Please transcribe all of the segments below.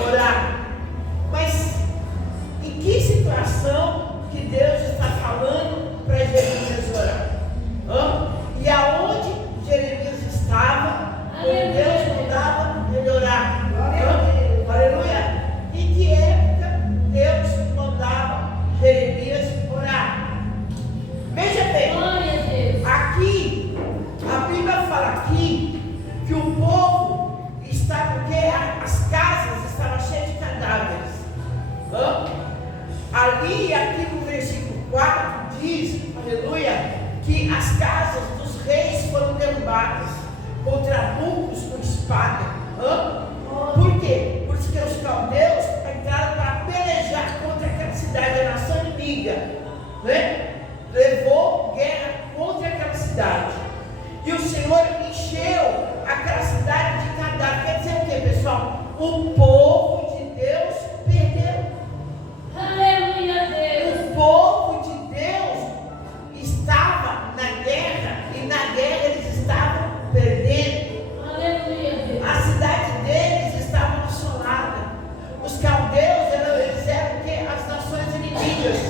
orar. Mas em que situação que Deus está falando para Jeremias orar? E aonde Jeremias estava, quando Deus mandava ele orar? Aleluia! Em que época Deus mandava Jeremias orar? Veja bem, aqui, a Bíblia fala aqui que o povo está, porque as casas estavam cheias de cadáveres. Ali, aqui no versículo 4 diz, aleluia, que as casas dos reis foram derrubadas contra burros com espada. Por quê? Porque os caldeus entraram para pelejar contra aquela cidade, a nação inimiga, né? Levou guerra contra aquela cidade. E o Senhor encheu aquela cidade de cadáver. Quer dizer o que, pessoal? O povo de Deus perdeu. Aleluia, Deus. O povo de Deus estava na guerra, e na guerra eles estavam perdendo. Aleluia, Deus. A cidade deles estava assolada. Os caldeus eles eram o quê? As nações inimigas.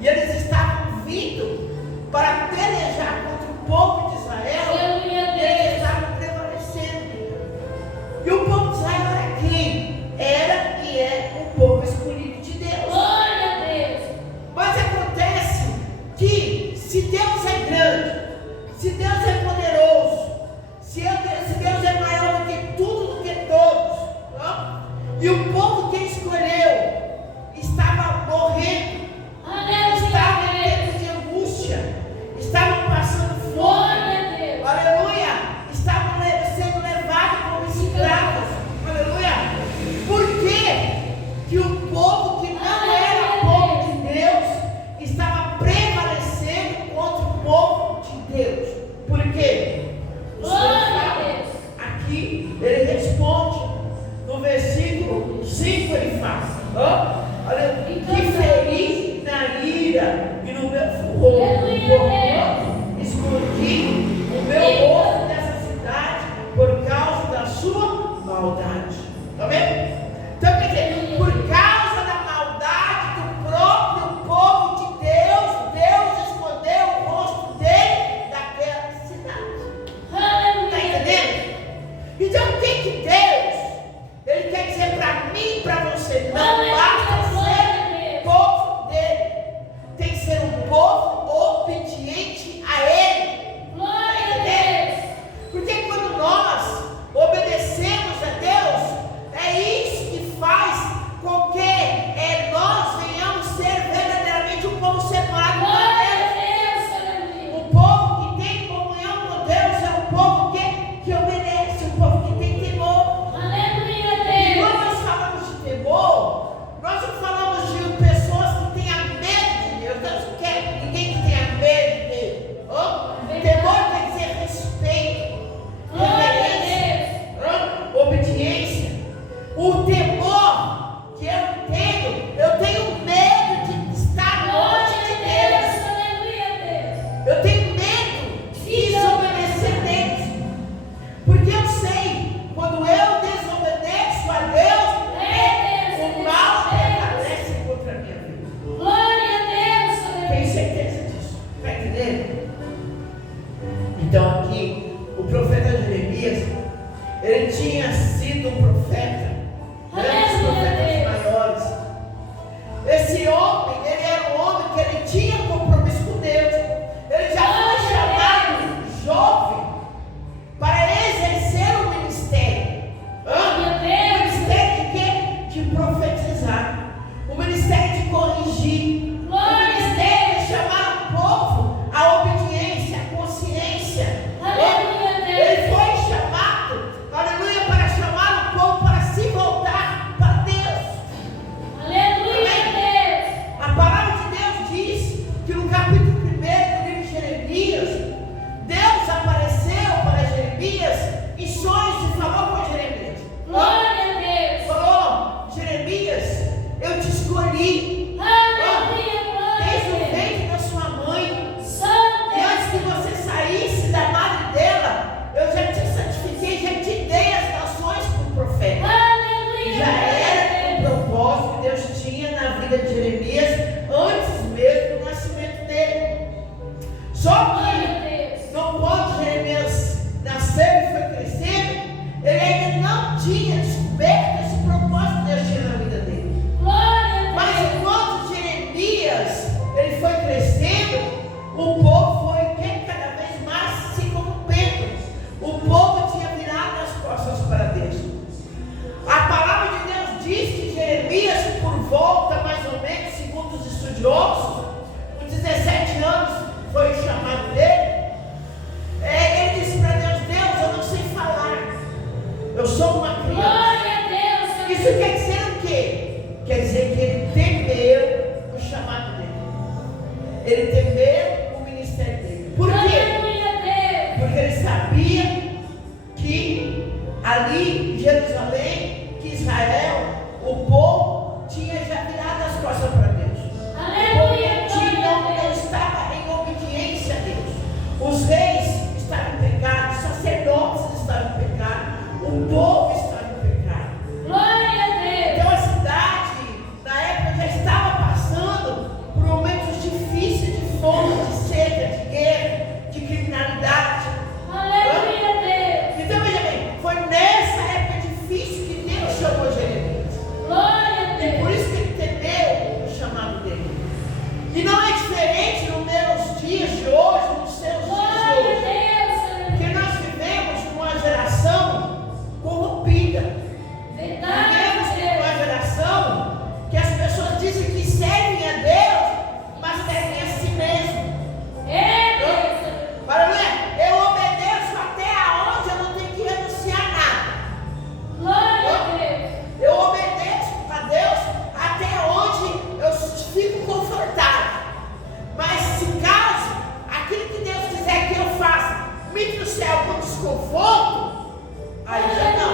E eles estavam vindo para pelejar contra o povo de Israel. Aleluia, E eles estavam prevalecendo. E o povo de Israel era quem? Era e é o povo escolhido de Deus. Glória a Deus. Mas acontece que se Deus é grande, se Deus é poderoso, se Deus é maior do que tudo, do que todos, e o povo que escolheu estava morrendo, estava em tempos de angústia, estavam passando fome, aleluia, estavam sendo levados como escravos, aleluia. Por que o povo que não era povo de Deus estava prevalecendo contra o povo de Deus? Por quê? O Senhor fala aqui, ele responde no versículo 5, ele faz, olha, que feliz na ira e no meu fogo, escondi o meu rosto dessa cidade por causa da sua maldade. Está vendo? Então, quer dizer, por causa da maldade do próprio povo de Deus, Deus escondeu o rosto dele daquela cidade. Está entendendo? Então, o que Deus, ele quer dizer para mim e para você? Não basta ser povo dele, tem que ser um povo obediente a ele. Está entendendo? Porque quando nós obedecemos a Deus, é isso que faz com que nós venhamos ser verdadeiramente um povo separado por Deus. Um povo que tem comunhão com Deus é um povo que obedece, um povo que tem temor. E quando nós falamos de temor, nós não falamos de pessoas que tenham medo de Deus. Deus não quer ninguém que tenha medo dele. Temor quer dizer respeito, reverência, obediência. O temor que eu tenho medo de estar longe de Deus. Eu tenho medo de desobedecer a Deus. Porque eu sei, quando eu desobedeço a Deus, o mal prevalece contra a minha vida. Tenho certeza disso. Está entendendo? Então aqui, o profeta Jeremias, ele tinha sido um profeta vida de Jeremias antes mesmo do nascimento dele. Só que, quando Jeremias nasceu e foi crescendo, ele ainda não tinha descoberto esse propósito que Deus tinha na vida dele. Mas enquanto Jeremias ele foi crescendo, o povo foi cada vez mais se corrompendo. O povo tinha virado as costas para Deus. A palavra de Deus diz que Jeremias, por volta mais ou menos, segundo os estudiosos, com 17 anos foi o chamado dele. Ele disse para Deus: Deus, eu não sei falar, eu sou uma criança. Isso quer dizer o quê? Quer dizer que ele temeu o chamado dele. Ele temeu o ministério dele. Por quê? Porque ele sabia que ali em Jerusalém, que Israel, o povo tinha já virado as costas para Deus. Não estava em obediência a Deus. Os reis estavam em pecado, os sacerdotes estavam em pecado, o povo estava em pecado. Então a cidade, na época, já estava passando por momentos difíceis de fome, de seca, de guerra, de criminalidade. Então veja bem, foi nessa época difícil que Deus chamou Jeremias. E por isso que ele temeu o chamado dele. E não é diferente nos meus dias de hoje, nos seus dias de hoje. Porque nós vivemos numa geração corrompida. Vivemos numa geração que as pessoas dizem que servem a Deus, mas servem a si mesmo. Eu obedeço até aonde eu não tenho que renunciar nada. Eu obedeço a Deus até onde eu fico confortável. Mas se caso aquilo que Deus quiser que eu faça me trouxer algum desconforto, aí já não.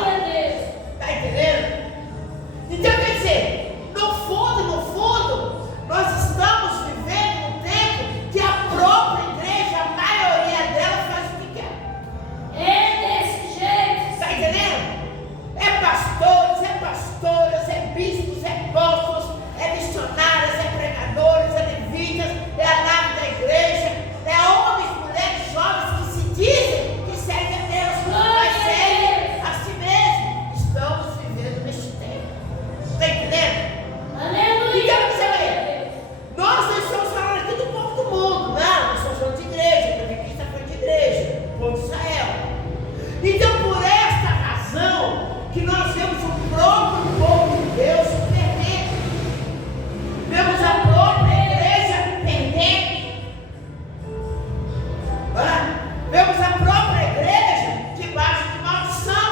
Está entendendo? Então quer dizer, no fundo, nós estamos vivendo um tempo que a própria igreja, a maioria dela faz o que quer. Está entendendo? É pastoras, é bispos, é apóstolos, é missionários, é pregadores, é levitas, é a nave da igreja, é homens, mulheres, jovens que se dizem que servem a Deus, mas servem a si mesmos. Estamos vivendo neste tempo. Está entendendo? Então, você vê, nós não estamos falando aqui do povo do mundo, não, nós estamos falando de igreja, porque aqui está falando de igreja, povo de Israel. Então, por esta razão, que nós vemos o próprio povo de Deus perdendo, vemos a própria igreja perdendo, vemos a própria igreja debaixo de maldição.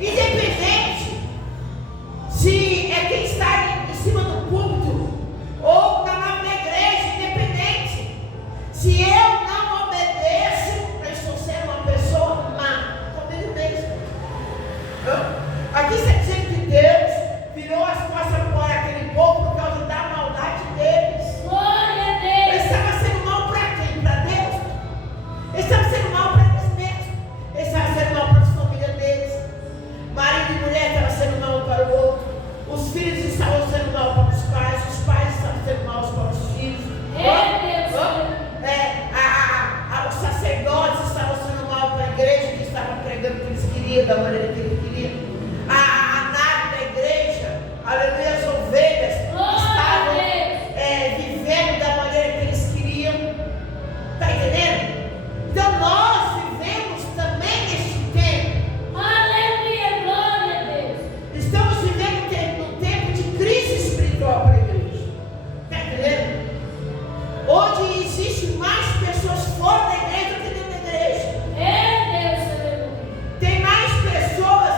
Independente se é quem está em cima do púlpito ou na nave da igreja, independente. Se eu não obedeço, eu estou sendo uma pessoa má comigo mesmo. Aqui está dizendo que Deus virou as costas para aquele povo por causa da maldade deles. Ele estava sendo mal para quem? Para Deus? Ele estava sendo mal para eles mesmos. Ele estava sendo mal para as famílias deles. Marido e mulher estavam sendo mal um para o outro. Os filhos estavam sendo mal para os pais estavam sendo mal para os filhos. Os sacerdotes estavam sendo mal para a igreja, que estavam pregando o que eles queriam, da maneira que eles queriam. A nave da igreja, aleluia, as ovelhas estavam vivendo da maneira que eles queriam. Está entendendo? Então nós vivemos também neste tempo. Estamos vivendo um tempo de crise espiritual para a igreja. Está entendendo? Onde existe mais pessoas fora da igreja do que dentro da igreja. Tem mais pessoas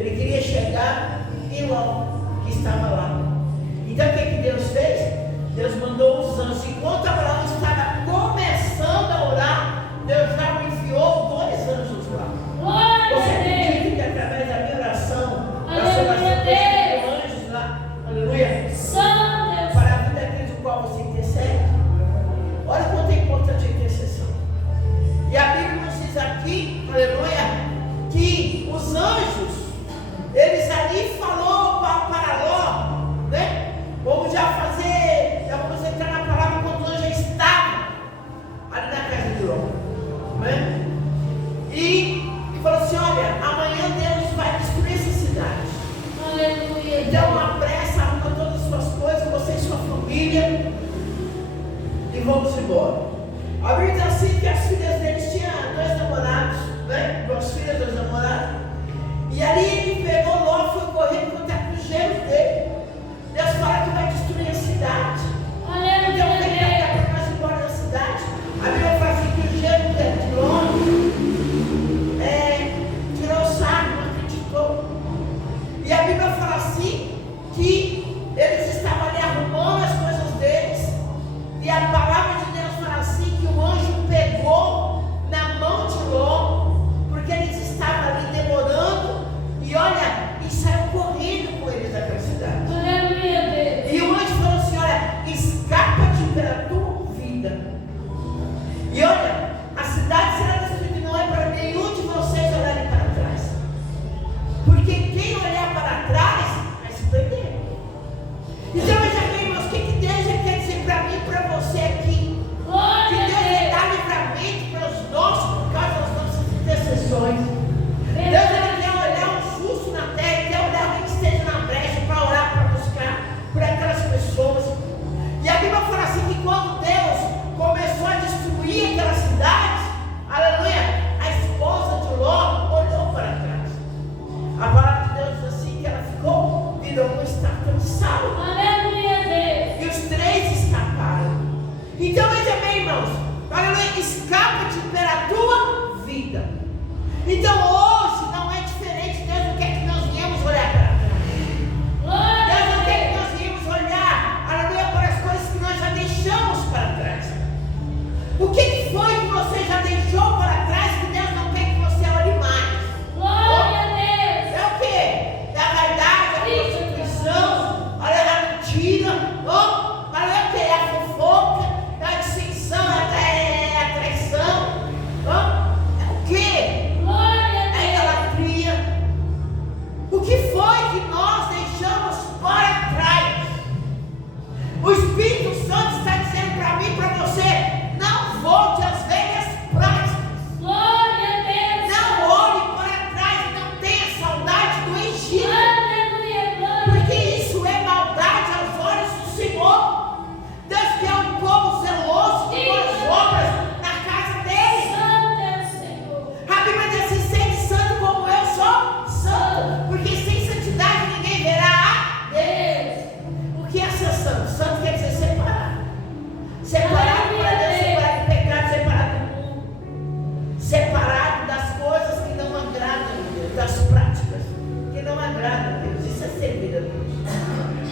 Ele queria chegar em Ló, que estava lá. Então o que Deus fez? Deus mandou os anjos. Enquanto Abraão estava começando a orar, Deus já enviou 2 anjos lá. Você acredita que através da minha oração, da sua oração, Deus enviou anjos lá? Aleluia. Para a vida daqueles do qual você intercede. Olha o quanto é importante a intercessão. E a Bíblia nos diz aqui, aleluia, que os anjos, eles ali falou para Ló, né? Vamos entrar na palavra quando o anjo estava ali na casa de Ló, né? E falou assim: olha, amanhã Deus vai destruir essa cidade. Aleluia. Então apressa, arruma todas as suas coisas, você e sua família, e vamos embora. A Bíblia diz assim que as filhas deles tinham 2 namorados, né? 2 filhas, 2 namorados. E ali ele pegou Ló, foi correndo contra o gelo dele. Deus fala que vai destruir a cidade. Aleluia. Então tem que até para nós embora da cidade. A Bíblia fala assim que o gelo de Ló tirou o sarro, não acreditou. E a Bíblia fala assim que eles estavam ali arrumando as coisas deles. E a palavra de Deus fala assim que o anjo pegou na mão de Ló, porque eles estavam ali demorando, e olha, e saiu correndo com eles daquela cidade. Aleluia, Deus. E o anjo falou assim: olha, escapa-te pela tua vida. E olha, a cidade será destruída, e não é para nenhum de vocês olharem para trás. Porque quem olhar para trás vai se perder. Então veja bem, irmãos, o que Deus já quer dizer para mim e para você aqui? Que Deus vai dar livramento para os nossos por causa das nossas intercessões. Deus ele quer olhar um justo na terra, quer olhar alguém que esteja na brecha para orar, para buscar por aquelas pessoas. E a Bíblia fala assim que quando Deus começou a destruir aquelas cidades, aleluia, a esposa de Ló olhou para trás. A palavra de Deus diz assim que ela virou uma estátua de sal. Aleluia, Deus. E os 3 escaparam. Então veja bem, irmãos, aleluia, escapa-te pela tua vida. Então hoje não é diferente. Deus não quer que nós venhamos olhar para trás. Deus não quer que nós venhamos olhar, aleluia, para as coisas que nós já deixamos para trás. O que foi que você já deixou para trás que Deus não quer que você olhe mais? Glória a Deus. É o quê? É a vaidade, a prostituição, a mentira, aleluia, é a fofoca, é a dissensão, é a traição, é o quê? Glória a É a idolatria. O que foi que nós deixamos para trás? O Espírito Santo está dizendo para mim e para você: não volte às velhas práticas. Glória a Deus. Não olhe para trás, não tenha saudade do Egito. Aleluia, glória. Porque isso é maldade aos olhos do Senhor. Deus quer um povo zeloso com boas obras na casa dele. Santo é o Senhor. A Bíblia diz assim: sede santo como eu sou santo. Porque sem santidade ninguém verá a Deus. O que é ser santo? Santo quer dizer separado. Separado para Deus, separado do pecado, separado do mundo. Separado das coisas que não agradam a Deus, das práticas que não agradam a Deus. Isso é servir a Deus.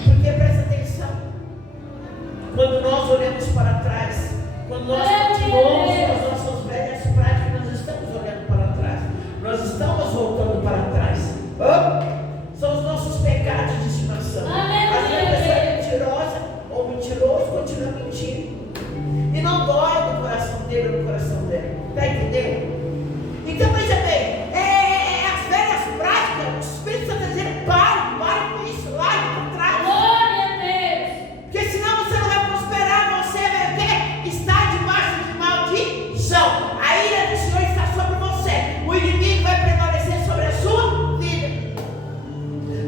Porque presta atenção, quando nós olhamos para trás, quando nós continuamos com as nossas velhas práticas, nós estamos olhando para trás, nós estamos voltando para trás. São os nossos pecados de estimação. Às vezes a pessoa é mentirosa ou mentiroso, continua mentindo, e não dói no coração dele ou no coração dela. Está entendendo? Então veja bem, as velhas práticas, o Espírito Santo está dizendo: para com isso, largue para trás. Glória a Deus. Porque senão você não vai prosperar, você vai ter, estar debaixo de maldição. A ira do Senhor está sobre você. O inimigo vai prevalecer sobre a sua vida.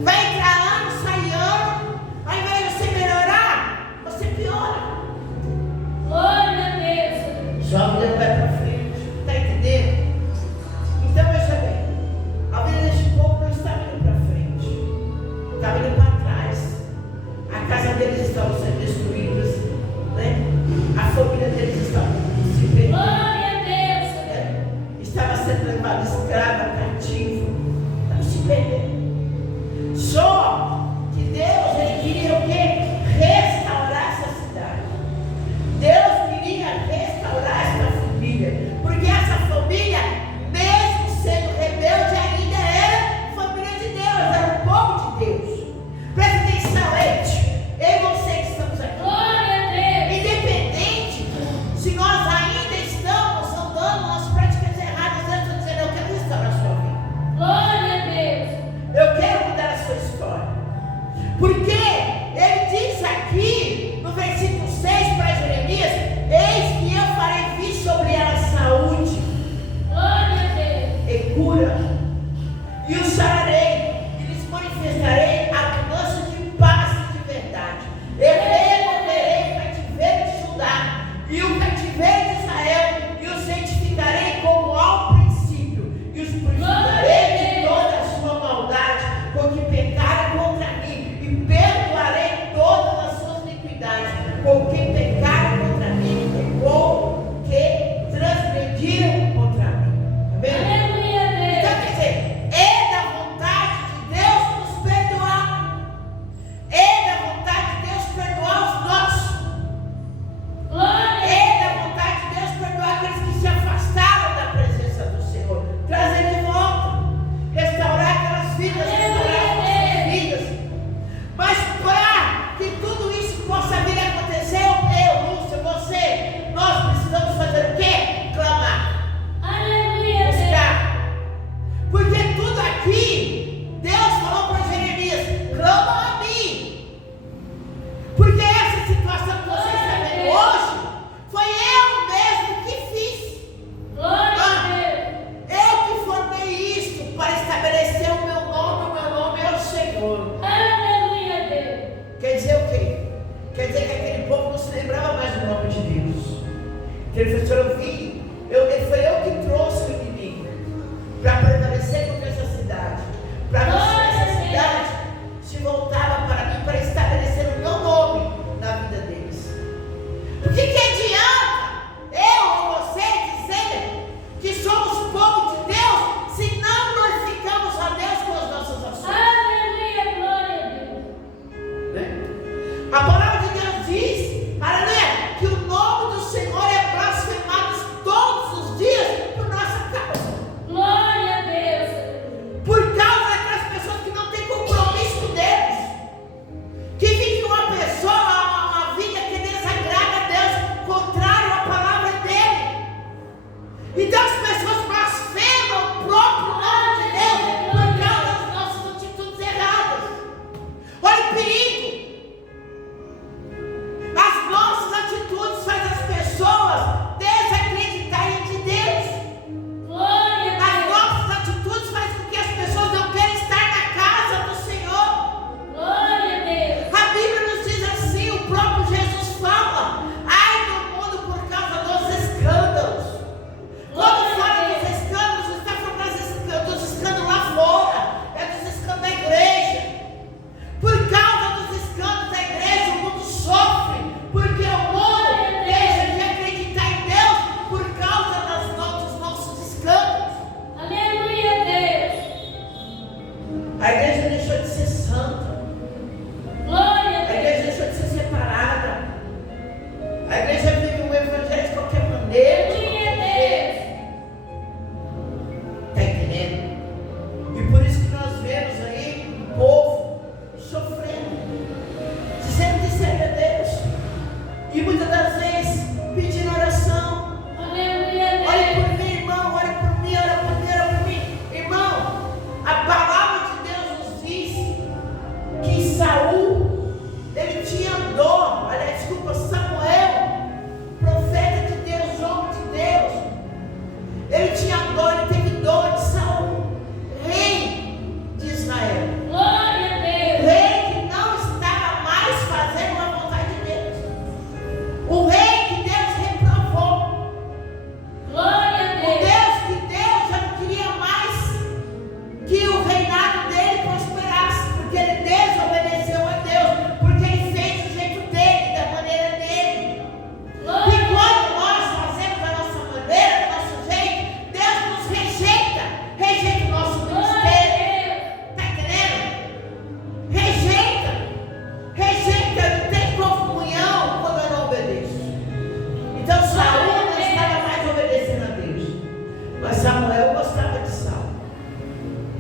Vai entrar ano, sai ano. Ao invés de você melhorar, você piora. Glória a Deus. Sua vida vai para frente. Está entendendo? Então veja bem, a vida deste povo não está indo para frente, está indo para trás. A casa deles estava sendo destruída, né? A família deles estava se perdendo, Glória a Deus. né? Estava sendo levado escravo, cativo, estava se perdendo.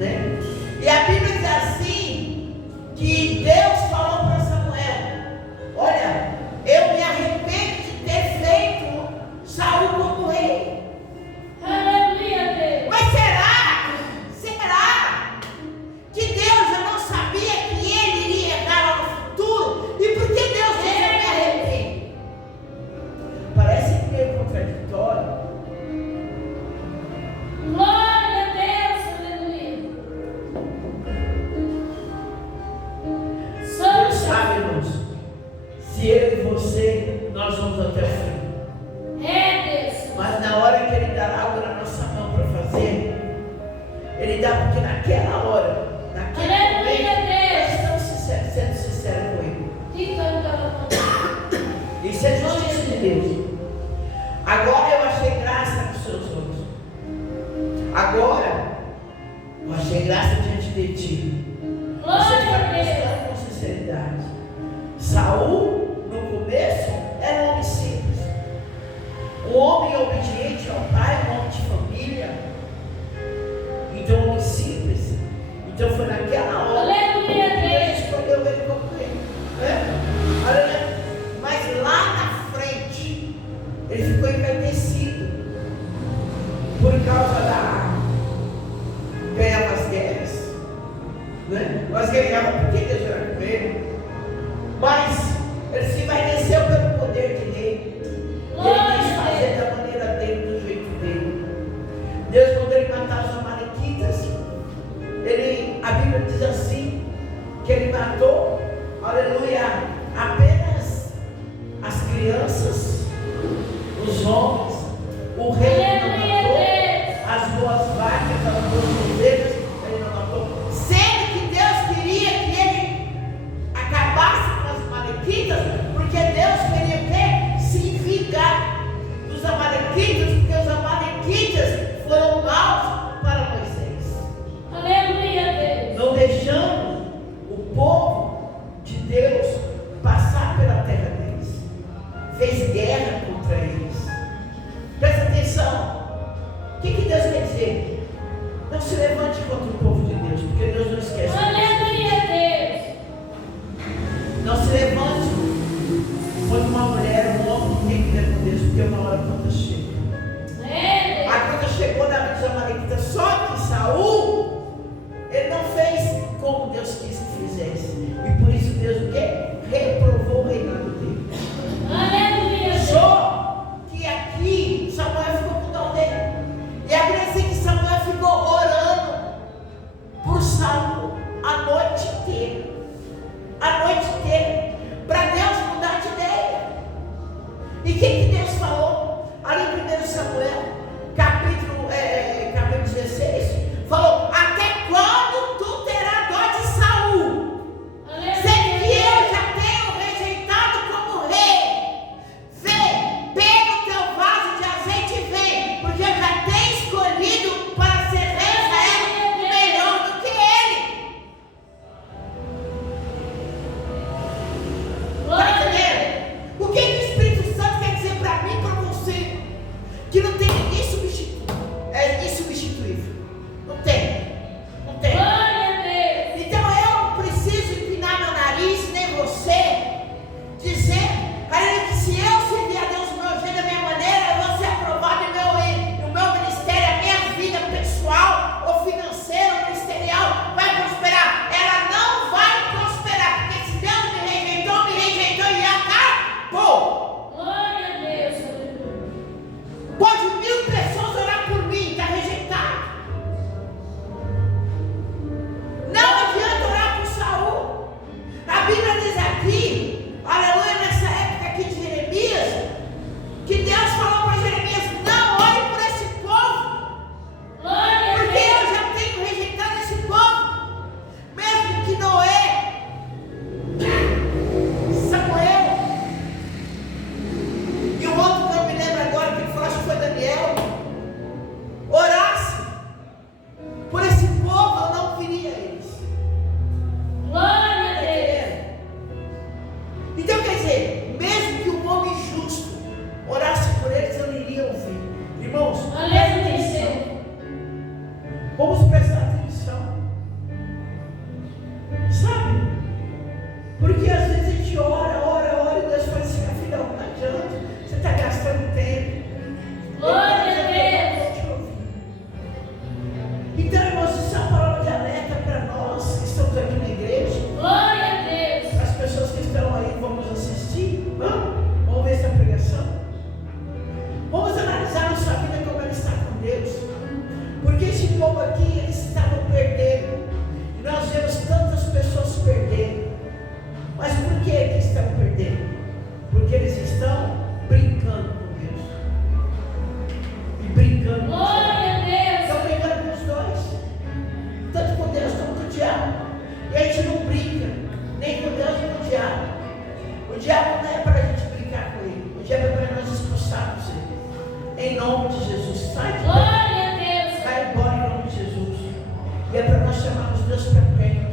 né? E a Bíblia diz assim, que Deus falou para Samuel: olha, eu me arrependo de ter feito Saul como rei. Aleluia, Deus. Mas será que Deus já não sabia que ele iria errar lá no futuro? E por que Deus disse: eu me arrependo? Parece meio contraditório. Glória a Deus, aleluia. Deus sabe, irmãos, se eu e você, nós vamos até o fim. Deus. Mas na hora que Ele dá algo na nossa mão para fazer, Ele dá porque naquela hora, naquele momento, nós estamos sendo sinceros com Ele. Isso é justiça de Deus. Agora eu achei graça nos seus olhos. Agora eu achei graça diante de ti. Você está buscando com sinceridade. Saul, no começo, era um homem simples. Um homem obediente ao pai, um homem de família. Então, um homem simples. Então, foi naquela hora que Deus escolheu ele como rei. Né? Mas lá na frente, ele ficou envaidecido por causa da ganhava as guerras, né? Mas ganhava porque Deus era com ele. Mas ele se envaideceu pelo poder de rei. Ele quis fazer da maneira dele, do jeito dele. Deus mandou ele matar os amalequitas. A Bíblia diz assim, que ele matou, aleluia, apenas as crianças, os homens, o rei não matou, as boas vacas, as boas ovelhas, ele não matou. Sendo que Deus queria que ele acabasse com as amalequitas, porque Deus queria que se vingar dos amalequitas, porque os amalequitas foram maus para Moisés. Aleluia, Deus. Não deixando o povo de Deus passar pela terra deles. Fez guerra contra eles. Presta atenção. O que Deus quer dizer? Não se levante contra o povo de Deus, porque Deus não esquece. Aleluia, Deus. Não se levante quando uma mulher, um homem que tem que ver com Deus, porque uma hora a conta chega. A conta chegou na vida dos amalequitas, só que Saul, ele não fez como Deus quis que fizesse. E por isso Deus o quê? Reprovou o reinado dele. Aleluia, Deus. Só que aqui Samuel ficou com dó dele. E a Bíblia diz que Samuel ficou orando por Saul a noite inteira. A noite inteira. Para Deus mudar de ideia. E o que Deus falou? Ali em 1 Samuel, capítulo 16, falou: até quando tu terás dó de Saul? Sendo que eu já tenho rejeitado como rei. Vem, pega o teu vaso de azeite e vem, porque eu já tenho escolhido para ser rei Israel melhor do que ele. Está entendendo? O que o Espírito Santo quer dizer para mim e para você? Que não tem ninguém insubstituível. Não tem. Não tem. Glória a Deus. Então eu não preciso empinar meu nariz, nem você, dizer, que se eu servir a Deus do meu jeito, da minha maneira, eu vou ser aprovado no meu ministério, a minha vida pessoal ou financeira ou ministerial vai prosperar. Ela não vai prosperar, porque se Deus me rejeitou e acabou. Glória a Deus. Pode 1000 pessoas orar por mim, está rejeitado. Não adianta orar por Saul. A Bíblia diz aqui, aleluia, nessa época aqui de Jeremias, que Deus falou para Jeremias: não ore por esse povo, Glória a porque eu Deus. já tenho rejeitado esse povo. Mesmo que Noé, Samuel e o outro que eu me lembro agora, que ele falou, acho que foi Daniel, orasse por esse povo, eu não viria eles. Glória a Deus. Então quer dizer, mesmo que um homem justo orasse por eles, eu não iria ouvir. Irmãos, presta Aleluia. atenção. Vamos prestar atenção. povo aqui, eles estavam perdendo. E nós vemos tantas pessoas perdendo. Mas por que estão perdendo? Porque eles estão brincando com Deus. E brincando com Glória a Deus. Estão brincando com os dois. Tanto com Deus como com o diabo. E a gente não brinca, nem com Deus nem com o diabo. O diabo não é para a gente brincar com ele. O diabo é para nós expulsarmos ele. Em nome de Jesus. Sai de Glória a Deus. vai embora em nome de Jesus. E é para nós chamarmos Deus para perto.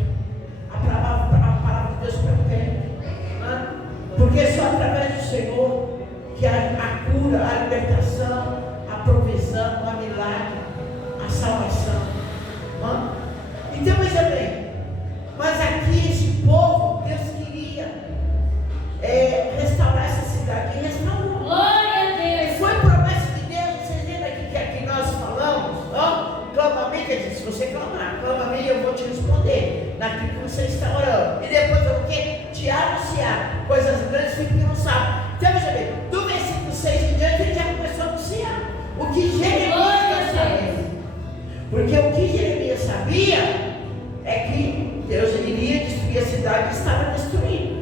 A palavra de Deus para perto. Né? Porque é só através do Senhor que a cura, a libertação, a provisão, o milagre, a salvação. Né? Então veja bem. Mas aqui esse povo, Deus queria restaurar essa cidade. E restaurou. Glória a Deus. Foi promessa de Deus. Vocês lembram aqui que aqui nós falamos? Ó, clama a mim, quer dizer, se você clamar, clama a mim, eu vou te responder naquilo que você está orando. E depois eu vou te anunciar coisas grandes que não sabe. Então veja bem, do versículo 6 em diante ele já começou a anunciar o que Jeremias está sabendo. Porque o que Jeremias sabia é que Deus iria destruir a cidade que estava destruindo.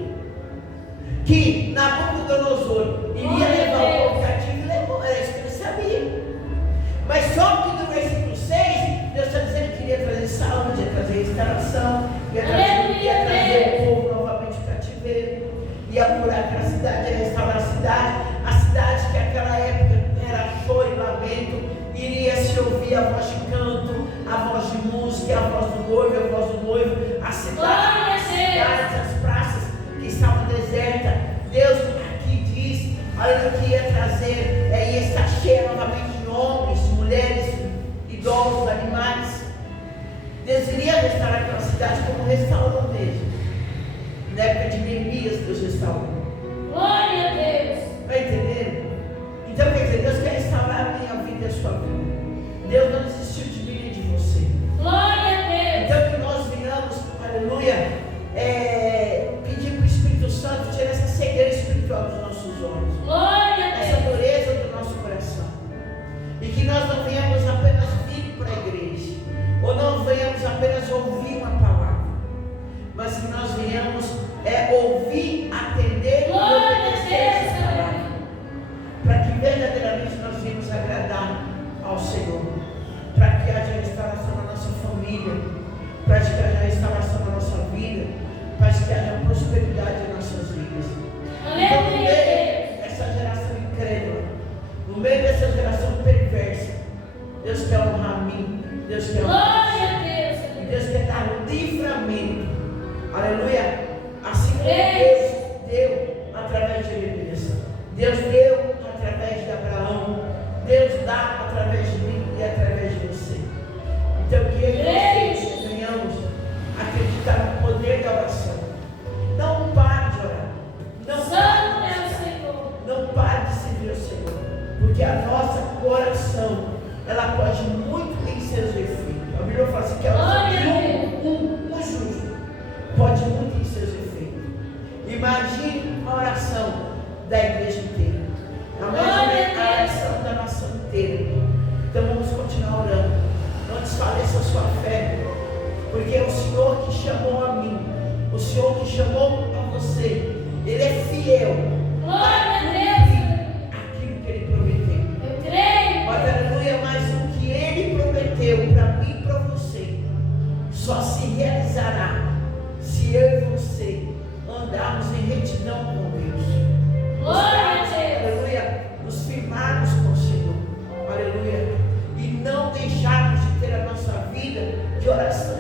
Que Nabucodonosor iria levar o povo cativo e levou. Era isso que ele sabia. Mas só que no versículo 6, Deus está dizendo que iria trazer saúde, ia trazer restauração, ia trazer o povo novamente para cativeiro, ia curar aquela cidade, ia restaurar a cidade que naquela época era choro e lamento, iria se ouvir a voz de canto, a voz de música, a voz do noivo, a cidade, as praças que estavam desertas. Deus aqui diz, olha que ia trazer, ia estar cheia novamente de homens, mulheres, idosos, animais. Deus iria restaurar aquela cidade como restaurou mesmo. Na época de Neemias, Deus restaurou. Glória a Deus. Está entendendo? Então quer dizer, Deus quer restaurar a minha vida e a sua vida. Deus não desistiu de mim e de você. Glória a Deus. Então que nós venhamos, aleluia, pedir para o Espírito Santo tirar essa cegueira espiritual dos nossos olhos. Glória a Essa Deus. dureza do nosso coração. E que nós não venhamos apenas vir para a igreja, ou não venhamos apenas ouvir uma palavra, mas que nós venhamos ouvir, atender e obedecer essa palavra, para que verdadeiramente nós venhamos agradar ao Senhor, para que haja restauração na nossa família, para que haja restauração na nossa vida, para que haja prosperidade em nossas vidas. Então, no meio dessa geração incrédula, no meio dessa geração perversa, Deus quer honrar a mim, Deus quer honrar Glória a Deus. e Deus quer dar livramento, aleluia, assim como Deus deu através de Jeremias, Deus deu através de Abraão, Deus dá através de mim e através de você. Então que eu e vocês venhamos acreditar no poder da oração. Não pare de orar, Santo é o Senhor. não pare de servir ao Senhor, porque a nossa oração, ela pode muito em seus efeitos. A Bíblia fala assim que a oração de um justo pode muito em seus efeitos. Imagine a oração da igreja inteira, a oração da nação inteira. Então vamos continuar orando. Não desfaleça a sua fé, porque é o Senhor que chamou a mim, o Senhor que chamou a você, Ele é fiel. Glória a Deus. Aquilo que Ele prometeu. Eu creio. Mas aleluia, mas o que Ele prometeu para mim e para você só se realizará se eu e você andarmos em retidão com Deus. Glória a Deus. Aleluia, nos firmarmos com o Senhor. Aleluia. E não deixarmos de ter a nossa vida de oração